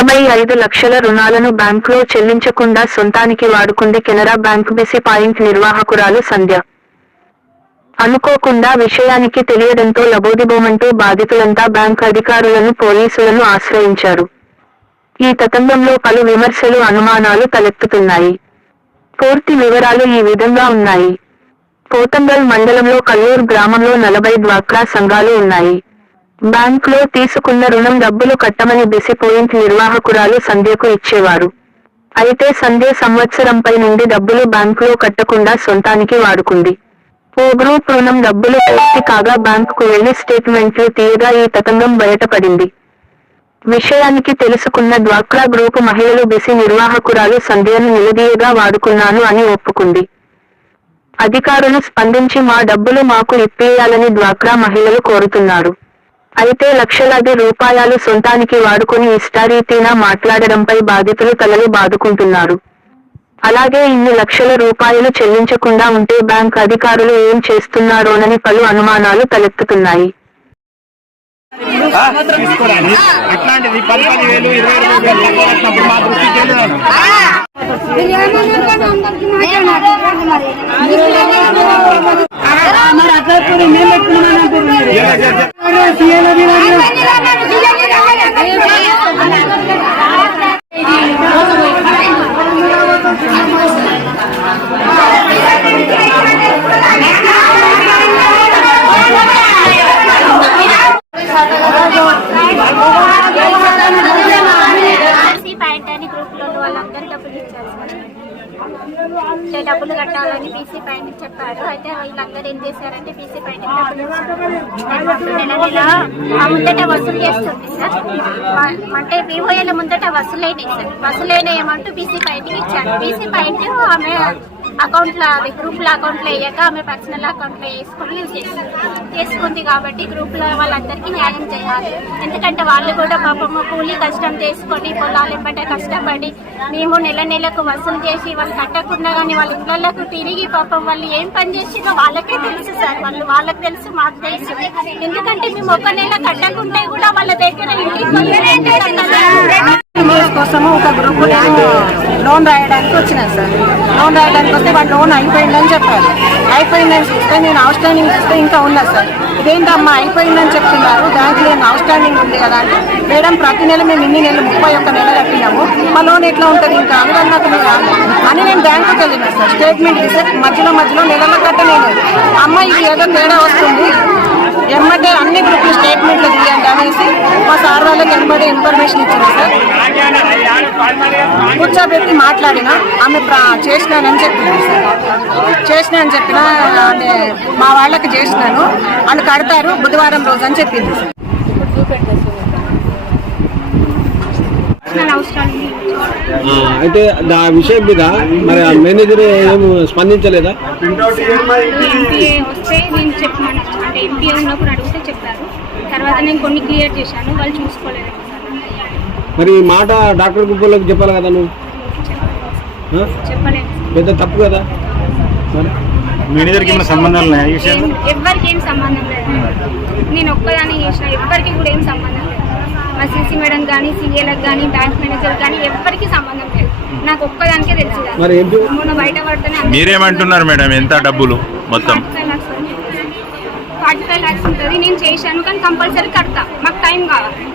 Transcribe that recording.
నలభై ఐదు లక్షల రుణాలను బ్యాంకులో చెల్లించకుండా సొంతానికి వాడుకుంది కెనరా బ్యాంక్ బిసి పాయింట్ నిర్వాహకురాలు సంధ్య. అనుకోకుండా విషయానికి తెలియడంతో లబోదిబోమంటూ బాధితులంతా బ్యాంక్ అధికారులను పోలీసులను ఆశ్రయించారు. ఈ తతంగంలో పలు విమర్శలు అనుమానాలు తలెత్తుతున్నాయి. పూర్తి వివరాలు ఈ విధంగా ఉన్నాయి. పోతంగల్ మండలంలో కల్లూరు గ్రామంలో నలభై డ్వాక్రా సంఘాలు ఉన్నాయి. బ్యాంకులో తీసుకున్న రుణం డబ్బులు కట్టమని బిసి పాయింట్ నిర్వాహకురాలు సంధ్యకు ఇచ్చేవారు. అయితే సంధ్య సంవత్సరంపై నుండి డబ్బులు బ్యాంకులో కట్టకుండా సొంతానికి వాడుకుంది. ఓ గ్రూప్ రుణం డబ్బులు పూర్తి కాగా బ్యాంకుకు వెళ్ళి స్టేట్మెంట్లు తీయగా ఈ తతంగం బయటపడింది. విషయానికి తెలుసుకున్న డ్వాక్రా గ్రూప్ మహిళలు బిసి నిర్వాహకురాలు సంధ్యను నిలదీయగా వాడుకున్నాను అని ఒప్పుకుంది. అధికారులు స్పందించి మా డబ్బులు మాకు ఇప్పేయాలని డ్వాక్రా మహిళలు కోరుతున్నారు. అయితే లక్షలాది రూపాయలు సొంతానికి వాడుకుని ఇష్టారీతినా మాట్లాడడంపై బాధితులు తలలు బాదుకుంటున్నారు. అలాగే ఇన్ని లక్షల రూపాయలు చెల్లించకుండా ఉంటే బ్యాంక్ అధికారులు ఏం చేస్తున్నారోనని పలు అనుమానాలు తలెత్తుతున్నాయి. ఆ? అట్లాంటిది పది పది వేలు ఇరవై ఇరవై వేలు తక్కువ వచ్చినప్పుడు మా దృష్టికి వెళ్ళాను మరి అట్లా ఇప్పుడు మేము పెట్టుకున్నామని అంటున్నారు డబ్బులు కట్టాలని బీసీ పైన చెప్పారు. అయితే వీళ్ళందరూ ఏం చేశారంటే బీసీ పైన నెల నెల ఆ ముందట వసూలు చేస్తుంది సార్. అంటే బీఓఏల ముందట వసూలైనాయి సార్. వసూలైన ఏమంటూ బీసీ పైన ఇచ్చారు. బీసీ పైన ఆమె అకౌంట్లో అది గ్రూప్లో అకౌంట్లో వేయక ఆమె పర్సనల్ అకౌంట్లో వేసుకొని యూజ్ చేసింది చేసుకుంది కాబట్టి గ్రూప్లో వాళ్ళందరికీ న్యాయం చేయాలి. ఎందుకంటే వాళ్ళు కూడా పాపము కూలీ కష్టం చేసుకొని పొలాలు ఎంబటే కష్టపడి మేము నెల నెలకు వసూలు చేసి వాళ్ళు కట్టకుండా కానీ వాళ్ళ ఇళ్ళకు తిరిగి పాపం వాళ్ళు ఏం పని చేసిందో వాళ్ళకే తెలుసు సార్. వాళ్ళు వాళ్ళకి తెలుసు మాకు తెలుసు. ఎందుకంటే మేము ఒక నెల కట్టకుంటే కూడా వాళ్ళ దగ్గర ఇంటికి కోసము ఒక గ్రూప్ లోన్ రాయడానికి వచ్చినా సార్. లోన్ రాయడానికి వస్తే వాడు లోన్ అయిపోయిందని చెప్పారు. అయిపోయిందని చూస్తే నేను అవుట్ స్టాండింగ్ చూస్తే ఇంకా ఉన్నా సార్? ఇదేంటమ్మా అయిపోయిందని చెప్తున్నారు? దానికి నేను అవుట్ స్టాండింగ్ ఉంది కదా అంటే మేడం ప్రతి నెల మేము ఇన్ని నెలలు ముప్పై ఒక్క నెల కట్టినాము. మా లోన్ ఎట్లా ఉంటుంది ఇంకా? అందుకని నాకు అని నేను బ్యాంకుకి వెళ్ళినా సార్. స్టేట్మెంట్ ఇస్తే మధ్యలో మధ్యలో నెలలో కట్టలేదు. అమ్మ ఇది ఏదో తేడా వస్తుంది. ఎమ్మటే అన్ని గ్రూపులు స్టేట్మెంట్లు తీయండి అనేసి మా సార్ వాళ్ళకి ఎంబడే ఇన్ఫర్మేషన్ ఇచ్చింది సార్. కూర్చోబెట్టి మాట్లాడిన ఆమె చేసినానని చెప్పింది సార్. చేసిన అని చెప్పిన ఆమె మా వాళ్ళకి చేసినాను. వాళ్ళు కడతారు బుధవారం రోజు అని చెప్పింది సార్. అయితే ఆ విషయం మీద మరి ఆ మేనేజర్ ఏం స్పందించలేదా? ఎంపీఏ వస్తే నేను చెప్పమన్నా. అంటే ఎంపీఏ ఉన్నప్పుడు అడిగితే చెప్పారు. తర్వాత నేను కొన్ని క్లియర్ చేశాను. వాళ్ళు చూసుకోలేదు మరి మాట డాక్టర్ గుంపులకు చెప్పాలి కదా నువ్వు? చెప్పలేదు. పెద్ద తప్పు కదా? మరి? మేనేజర్కి ఏమైనా సంబంధాలు ఉన్నాయా ఈ విషయంలో? ఏం- సంబంధం లేదు. నేను ఒక్కదాన్ని చేసిన. ఎవ్వరికి కూడా ఏం సంబంధం లేదు. మా సీసీ మేడం కానీ సీఏలకు కానీ బ్యాంక్ మేనేజర్ కానీ ఎవ్వరికి సంబంధం లేదు. నాకు ఒక్కదానికే తెలుసు కదా. మరి ఏంటి? మొన్న బయట పడితేనే మీరేమంటున్నారు మేడం? ఎంత డబ్బులు మొత్తం? Forty five lakhs. Forty five lakhs ఉంటుంది. నేను చేశాను కానీ కంపల్సరీ కడతా. మాకు టైం కావాలి.